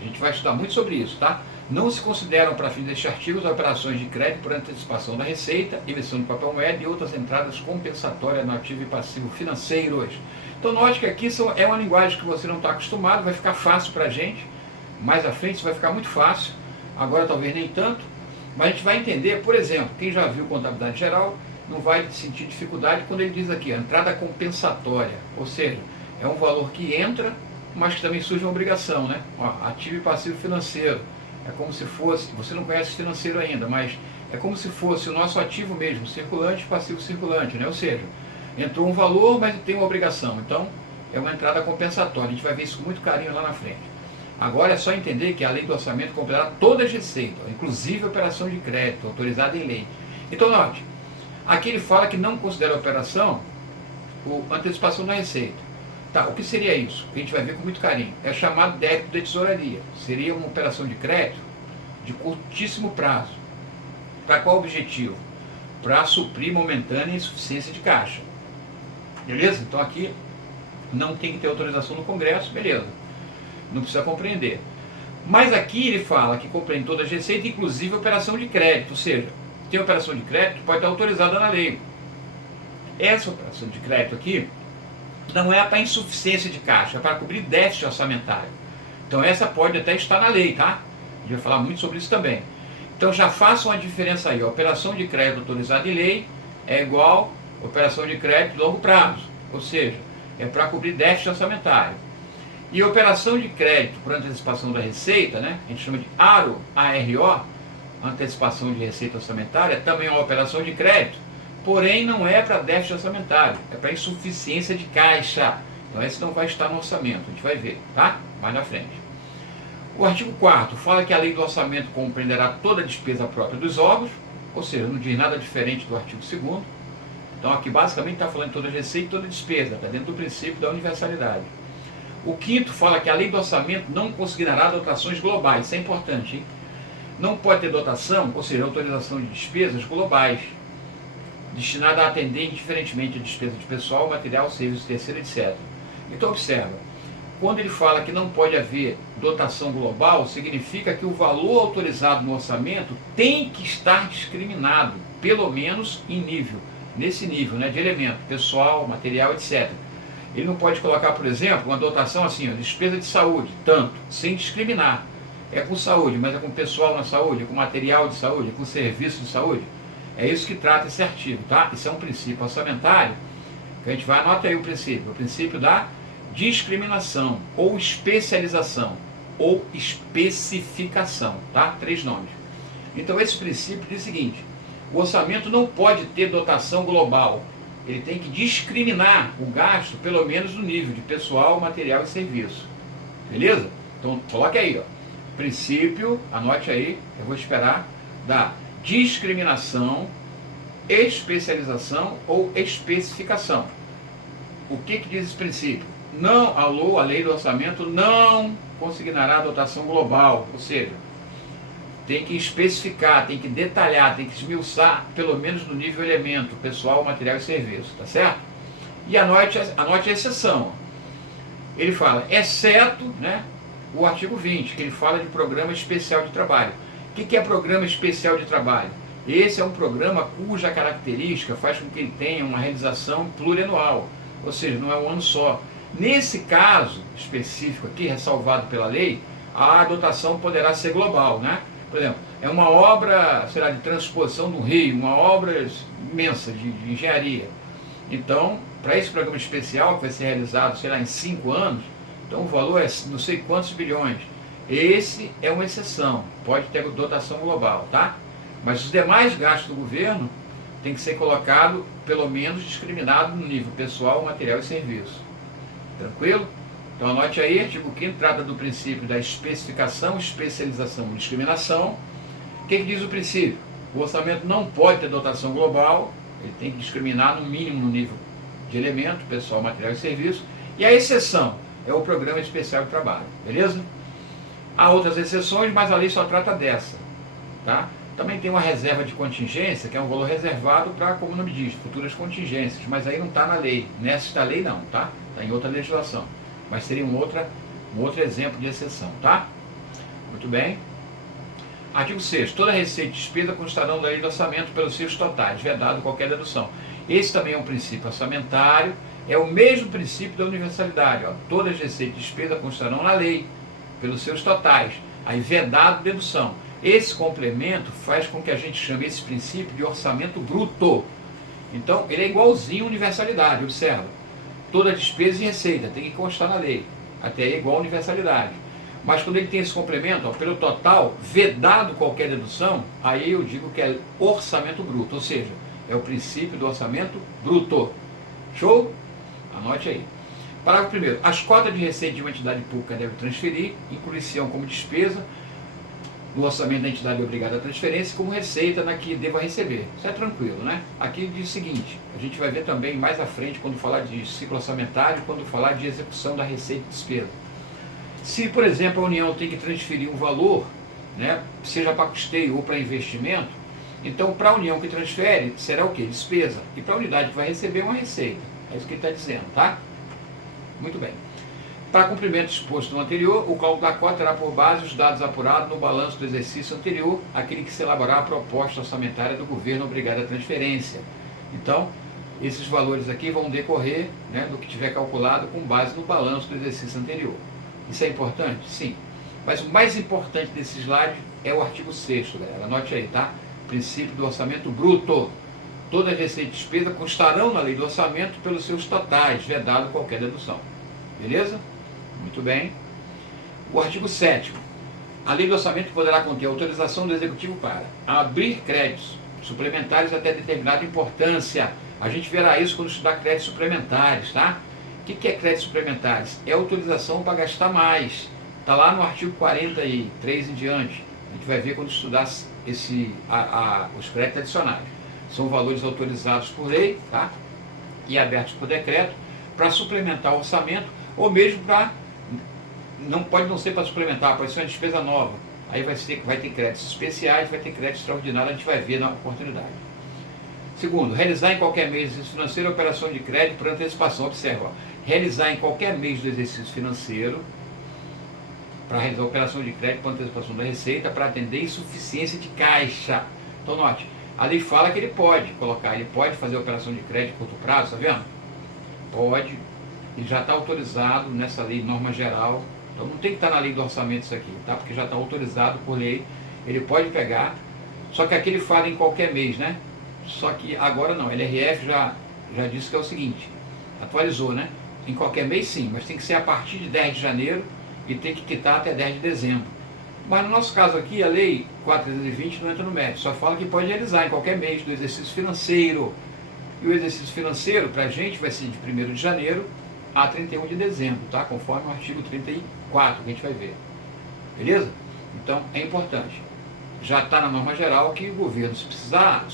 A gente vai estudar muito sobre isso, tá? Não se consideram, para fins deste artigo, as operações de crédito por antecipação da receita, emissão de papel moeda e outras entradas compensatórias no ativo e passivo financeiros. Então, note que aqui é uma linguagem que você não está acostumado, vai ficar fácil para a gente. Mais à frente isso vai ficar muito fácil, agora talvez nem tanto, mas a gente vai entender, por exemplo, quem já viu contabilidade geral não vai sentir dificuldade quando ele diz aqui, a entrada compensatória, ou seja, é um valor que entra, mas que também surge uma obrigação, né? Ó, ativo e passivo financeiro, é como se fosse, você não conhece financeiro ainda, mas é como se fosse o nosso ativo mesmo, circulante e passivo circulante, né? Ou seja, entrou um valor, mas tem uma obrigação, então é uma entrada compensatória, a gente vai ver isso com muito carinho lá na frente. Agora é só entender que a lei do orçamento compreenderá todas as receitas, inclusive a operação de crédito, autorizada em lei. Então, note, aqui ele fala que não considera a operação a antecipação da receita. Tá, o que seria isso? Que a gente vai ver com muito carinho. É chamado débito de tesouraria. Seria uma operação de crédito de curtíssimo prazo. Para qual objetivo? Para suprir momentânea insuficiência de caixa. Beleza? Então aqui não tem que ter autorização no Congresso, beleza. Não precisa compreender. Mas aqui ele fala que compreende todas as receitas, inclusive a operação de crédito. Ou seja, tem operação de crédito que pode estar autorizada na lei. Essa operação de crédito aqui não é para insuficiência de caixa, é para cobrir déficit orçamentário. Então essa pode até estar na lei, tá? A gente vai falar muito sobre isso também. Então já façam a diferença aí. A operação de crédito autorizada em lei é igual a operação de crédito de longo prazo. Ou seja, é para cobrir déficit orçamentário. E a operação de crédito por antecipação da receita, né? A gente chama de ARO, ARO, antecipação de receita orçamentária, também é uma operação de crédito, porém não é para déficit orçamentário, é para insuficiência de caixa. Então esse não vai estar no orçamento, a gente vai ver, tá? Mais na frente. O artigo 4º fala que a lei do orçamento compreenderá toda a despesa própria dos órgãos, ou seja, não diz nada diferente do artigo 2º. Então aqui basicamente está falando de toda receita e toda despesa, está dentro do princípio da universalidade. O 5º fala que a lei do orçamento não considerará dotações globais, isso é importante, hein? Não pode ter dotação, ou seja, autorização de despesas globais, destinada a atender indiferentemente a despesa de pessoal, material, serviço terceiro, etc. Então observa, quando ele fala que não pode haver dotação global, significa que o valor autorizado no orçamento tem que estar discriminado, pelo menos em nível, nesse nível, né, de elemento, pessoal, material, etc. Ele não pode colocar, por exemplo, uma dotação assim, ó, despesa de saúde, tanto, sem discriminar. É com saúde, mas é com pessoal na saúde, é com material de saúde, é com serviço de saúde. É isso que trata esse artigo, tá? Isso é um princípio orçamentário, que a gente vai, anota aí o princípio da discriminação, ou especialização, ou especificação, tá? 3 nomes. Então esse princípio diz o seguinte, o orçamento não pode ter dotação global, ele tem que discriminar o gasto, pelo menos no nível de pessoal, material e serviço. Beleza? Então coloque aí, ó. Princípio, anote aí, eu vou esperar, da discriminação, especialização ou especificação. O que diz esse princípio? Não, a lei do orçamento não consignará dotação global, ou seja, tem que especificar, tem que detalhar, tem que esmiuçar, pelo menos no nível elemento, pessoal, material e serviço, tá certo? E anote a exceção. Ele fala, exceto, né, o artigo 20, que ele fala de programa especial de trabalho. O que é programa especial de trabalho? Esse é um programa cuja característica faz com que ele tenha uma realização plurianual, ou seja, não é um ano só. Nesse caso específico aqui, ressalvado pela lei, a dotação poderá ser global, né? Por exemplo, é uma obra, sei lá, de transposição do rio, uma obra imensa de engenharia. Então, para esse programa especial, que vai ser realizado, sei lá, em 5 anos, então o valor é não sei quantos bilhões. Esse é uma exceção, pode ter dotação global, tá? Mas os demais gastos do governo tem que ser colocado, pelo menos, discriminado no nível pessoal, material e serviço. Tranquilo? Então anote aí, artigo 5º trata do princípio da especificação, especialização e discriminação. O que diz o princípio? O orçamento não pode ter dotação global, ele tem que discriminar no mínimo no nível de elemento, pessoal, material e serviço. E a exceção é o programa especial de trabalho, beleza? Há outras exceções, mas a lei só trata dessa, tá? Também tem uma reserva de contingência, que é um valor reservado para, como o nome diz, futuras contingências, mas aí não está na lei, nesta lei não, tá? Está em outra legislação, mas seria um outro exemplo de exceção, tá? Muito bem. Artigo 6º. Toda receita e despesa constarão da lei do orçamento pelos seus totais, vedado qualquer dedução. Esse também é um princípio orçamentário, é o mesmo princípio da universalidade, ó. Todas as receitas e despesas constarão na lei, pelos seus totais, aí vedado dedução. Esse complemento faz com que a gente chame esse princípio de orçamento bruto. Então, ele é igualzinho à universalidade, observa. Toda despesa e receita tem que constar na lei, até é igual à universalidade. Mas quando ele tem esse complemento, ó, pelo total, vedado qualquer dedução, aí eu digo que é orçamento bruto, ou seja, é o princípio do orçamento bruto. Show? Anote aí. Parágrafo 1º. As cotas de receita de uma entidade pública devem transferir, incluir-se-ão como despesa no orçamento da entidade obrigada à transferência, como receita na que deva receber. Isso é tranquilo, né? Aqui diz o seguinte, a gente vai ver também mais à frente, quando falar de ciclo orçamentário, quando falar de execução da receita e despesa. Se, por exemplo, a União tem que transferir um valor, né, seja para custeio ou para investimento, então para a União que transfere, será o quê? Despesa. E para a unidade que vai receber, uma receita. É isso que ele está dizendo, tá? Muito bem. Para cumprimento exposto no anterior, o cálculo da cota terá por base os dados apurados no balanço do exercício anterior, aquele que se elaborar a proposta orçamentária do governo obrigado à transferência. Então, esses valores aqui vão decorrer, né, do que tiver calculado com base no balanço do exercício anterior. Isso é importante? Sim. Mas o mais importante desse slide é o artigo 6º, galera. Anote aí, tá? Princípio do orçamento bruto. Todas as receitas e despesas constarão na lei do orçamento pelos seus totais, vedado qualquer dedução. Beleza? Muito bem. O artigo 7º. A lei do orçamento poderá conter autorização do executivo para abrir créditos suplementares até determinada importância. A gente verá isso quando estudar créditos suplementares, tá? O que é créditos suplementares? É autorização para gastar mais. Está lá no artigo 43 em diante. A gente vai ver quando estudar os créditos adicionais. São valores autorizados por lei, tá? E abertos por decreto, para suplementar o orçamento, ou mesmo para... pode não ser para suplementar, pode ser uma despesa nova. Aí vai ter créditos especiais, vai ter crédito extraordinário, a gente vai ver na oportunidade. Segundo, realizar em qualquer mês do exercício financeiro a operação de crédito por antecipação. Observa, ó, realizar em qualquer mês do exercício financeiro, para realizar a operação de crédito por antecipação da receita, para atender insuficiência de caixa. Então, note, a lei fala que ele pode fazer a operação de crédito curto prazo, tá vendo? Pode, ele já está autorizado nessa lei, norma geral. Então não tem que estar na lei do orçamento isso aqui, tá? Porque já está autorizado por lei, ele pode pegar, só que aqui ele fala em qualquer mês, né? Só que agora não, a LRF já disse que é o seguinte, atualizou, né? Em qualquer mês sim, mas tem que ser a partir de 10 de janeiro e tem que quitar até 10 de dezembro. Mas no nosso caso aqui, a lei 420 não entra no mérito, só fala que pode realizar em qualquer mês do exercício financeiro. E o exercício financeiro, para a gente, vai ser de 1º de janeiro a 31 de dezembro, tá? Conforme o artigo 34, que a gente vai ver. Beleza? Então, é importante. Já está na norma geral que o governo, se precisar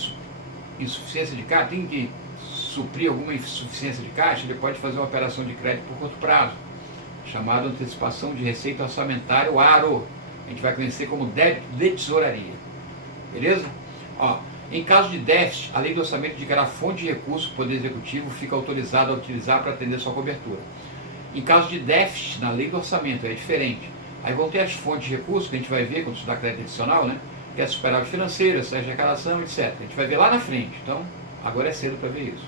insuficiência de caixa, tem que suprir alguma insuficiência de caixa, ele pode fazer uma operação de crédito por curto prazo, chamada antecipação de receita orçamentária, o ARO. A gente vai conhecer como débito de tesouraria. Beleza? Ó, em caso de déficit, a lei do orçamento indicará a fonte de recurso que o Poder Executivo fica autorizado a utilizar para atender sua cobertura. Em caso de déficit, na lei do orçamento, é diferente. Aí vão ter as fontes de recurso, que a gente vai ver quando estudar crédito adicional, né? que é superávit financeiro, essa arrecadação, etc. A gente vai ver lá na frente, então agora é cedo para ver isso.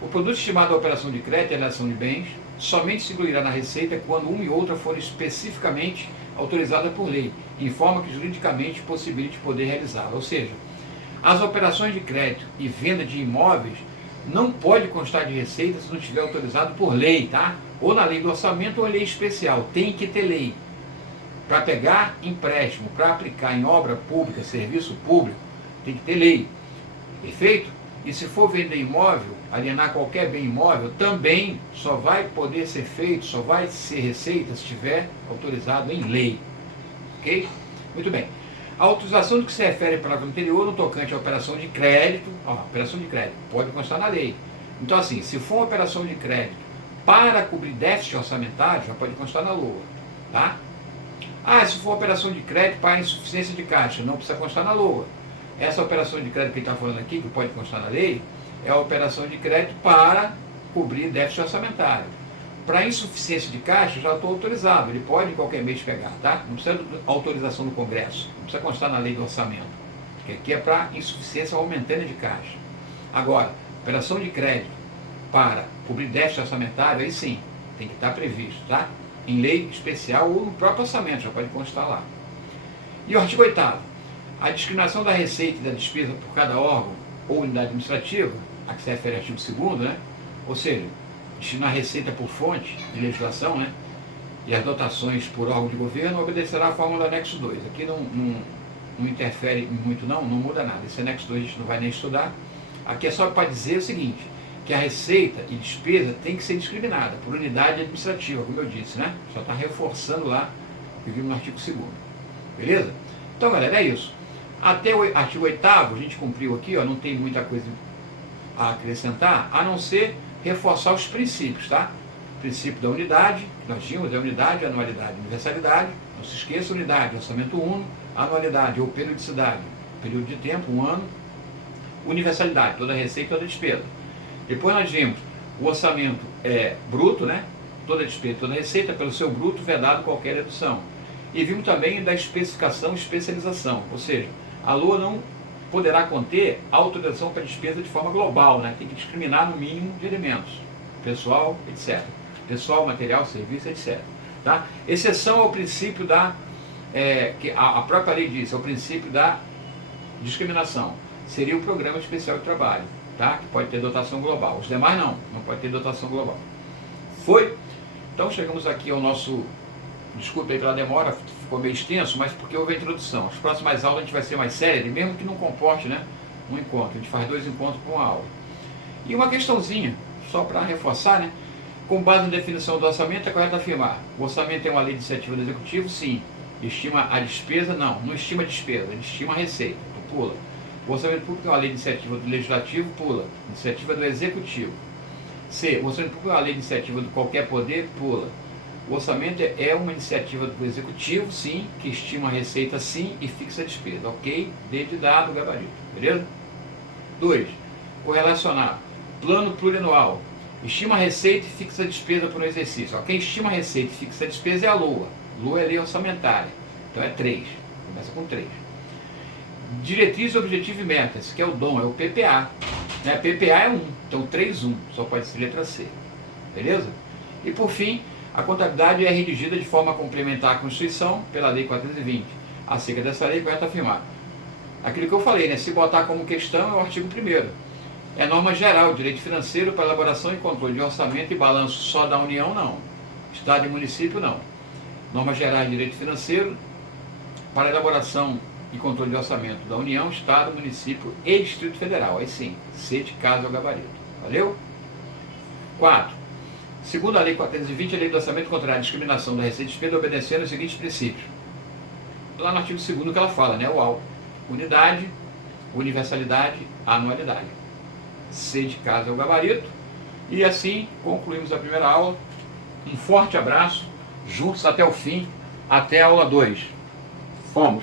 O produto estimado da operação de crédito e alienação de bens somente se incluirá na receita quando uma e outra forem especificamente autorizadas por lei, em forma que juridicamente possibilite poder realizá-la. Ou seja, as operações de crédito e venda de imóveis não pode constar de receita se não estiver autorizado por lei, tá? Ou na lei do orçamento ou lei especial, tem que ter lei. Para pegar empréstimo, para aplicar em obra pública, serviço público, tem que ter lei. Perfeito? E se for vender imóvel, alienar qualquer bem imóvel, também só vai poder ser feito, só vai ser receita se estiver autorizado em lei. Ok? Muito bem. A autorização do que se refere à palavra anterior no tocante à operação de crédito, operação de crédito, pode constar na lei. Então assim, se for uma operação de crédito para cobrir déficit orçamentário, já pode constar na LOA. Tá? Se for uma operação de crédito para insuficiência de caixa, não precisa constar na LOA. Essa operação de crédito que ele está falando aqui, que pode constar na lei, é a operação de crédito para cobrir déficit orçamentário. Para insuficiência de caixa, já estou autorizado, ele pode em qualquer mês pegar, tá? Não precisa de autorização do Congresso, não precisa constar na lei do orçamento, que aqui é para insuficiência momentânea de caixa. Agora, operação de crédito para cobrir déficit orçamentário, aí sim, tem que estar previsto, tá? Em lei especial ou no próprio orçamento, já pode constar lá. E o artigo 8º, a discriminação da receita e da despesa por cada órgão ou unidade administrativa, a que se refere ao artigo 2º, né? Ou seja, destinar a receita por fonte de legislação, né? E as dotações por órgão de governo obedecerá à fórmula do anexo 2. Aqui não interfere muito não muda nada. Esse anexo 2 a gente não vai nem estudar. Aqui é só para dizer o seguinte, que a receita e despesa tem que ser discriminada por unidade administrativa, como eu disse, né? Só está reforçando lá o que vimos no artigo 2º. Beleza? Então, galera, é isso. Até o artigo 8º, a gente cumpriu aqui, ó, não tem muita coisa a acrescentar, a não ser reforçar os princípios, tá? O princípio da unidade, que nós tínhamos, é unidade, anualidade, universalidade, não se esqueça, unidade, orçamento único, anualidade ou periodicidade, período de tempo, 1 ano, universalidade, toda receita, toda despesa. Depois nós vimos o orçamento bruto, né? Toda despesa, toda receita, pelo seu bruto, vedado qualquer redução. E vimos também da especificação e especialização, ou seja, a LOA não poderá conter autorização para despesa de forma global, né? Tem que discriminar no mínimo de elementos, pessoal, etc. Pessoal, material, serviço, etc. Tá? Exceção ao princípio que a própria lei diz, é o princípio da discriminação. Seria o programa especial de trabalho, tá? Que pode ter dotação global. Os demais não pode ter dotação global. Foi? Então chegamos aqui ao nosso... Desculpe aí pela demora, ficou meio extenso, mas porque houve a introdução. As próximas aulas a gente vai ser mais séria, mesmo que não comporte, né, um encontro. A gente faz 2 encontros por uma aula. E uma questãozinha, só para reforçar, né? Com base na definição do orçamento, é correto afirmar: o orçamento é uma lei de iniciativa do Executivo? Sim. Estima a despesa? Não estima a despesa, ele estima a receita, então pula. O orçamento público é uma lei de iniciativa do Legislativo? Pula. Iniciativa do Executivo. C. O orçamento público é uma lei de iniciativa de qualquer poder? Pula. O orçamento é uma iniciativa do Executivo, sim, que estima a receita, sim, e fixa a despesa, ok? D de dado, gabarito, beleza? 2. Correlacionar. Plano plurianual. Estima a receita e fixa a despesa por um exercício. Quem estima a receita e fixa a despesa é a LOA. LOA é lei orçamentária. Então é 3. Começa com 3. Diretriz, objetivo e metas, que é o DOM, é o PPA. Né? PPA é 1, então 3.1, só pode ser letra C. Beleza? E por fim, a contabilidade é redigida de forma a complementar a Constituição pela Lei 420. Acerca dessa lei, é correto afirmar. Aquilo que eu falei, né? Se botar como questão, é o artigo 1º. É norma geral, direito financeiro para elaboração e controle de orçamento e balanço só da União, não. Estado e município, não. Norma geral de direito financeiro para elaboração e controle de orçamento da União, Estado, município e Distrito Federal. Aí sim, C de casa é o gabarito. Valeu? 4. Segundo a Lei 420, a Lei do Orçamento contraria a discriminação da receita e despesa obedecendo os seguintes princípios. Lá no artigo 2º que ela fala, né? O AU. Unidade, universalidade, anualidade. C de casa é o gabarito. E assim concluímos a primeira aula. Um forte abraço, juntos até o fim, até a aula 2. Fomos!